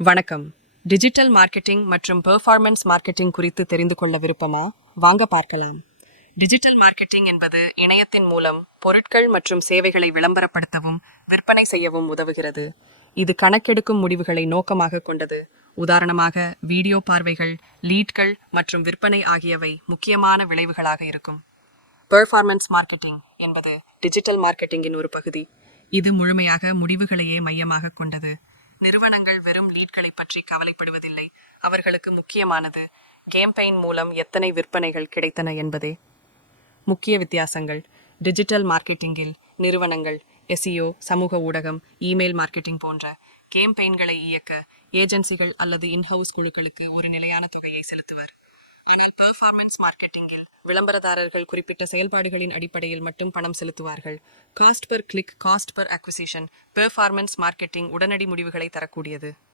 வணக்கம். Digital marketing மற்றும் performance marketing குறித்து தெரிந்து கொள்ள விருப்பமா? வாங்க பார்க்கலாம். டிஜிட்டல் மார்க்கெட்டிங் என்பது இணையத்தின் மூலம் பொருட்கள் மற்றும் சேவைகளை விளம்பரப்படுத்தவும் விற்பனை செய்யவும் உதவுகிறது. இது கணக்கெடுக்கும் முடிவுகளை நோக்கமாக கொண்டது. உதாரணமாக, வீடியோ பார்வைகள், லீட்கள் மற்றும் விற்பனை ஆகியவை முக்கியமான விளைவுகளாக இருக்கும். பெர்ஃபார்மன்ஸ் மார்க்கெட்டிங் என்பது டிஜிட்டல் மார்க்கெட்டிங்கின் ஒரு பகுதி. இது முழுமையாக முடிவுகளையே மையமாக கொண்டது. நிறுவனங்கள் வெறும் லீட்களை பற்றி கவலைப்படுவதில்லை. அவர்களுக்கு முக்கியமானது கேம்பெயின் மூலம் எத்தனை விற்பனைகள் கிடைத்தன என்பதே. முக்கிய வித்தியாசங்கள்: டிஜிட்டல் மார்க்கெட்டிங்கில் நிறுவனங்கள் SEO, சமூக ஊடகம், இமெயில் மார்க்கெட்டிங் போன்ற கேம்பெயின்களை இயக்க ஏஜென்சிகள் அல்லது இன்ஹவுஸ் குழுக்களுக்கு ஒரு நிலையான தொகையை செலுத்துவர். ஆனால் பெர்ஃபார்மன்ஸ் மார்க்கெட்டிங்கில் விளம்பரதாரர்கள் குறிப்பிட்ட செயல்பாடுகளின் அடிப்படையில் மட்டும் பணம் செலுத்துவார்கள். Cost per click, cost per acquisition. Performance marketing உடனடி முடிவுகளை தரக்கூடியது.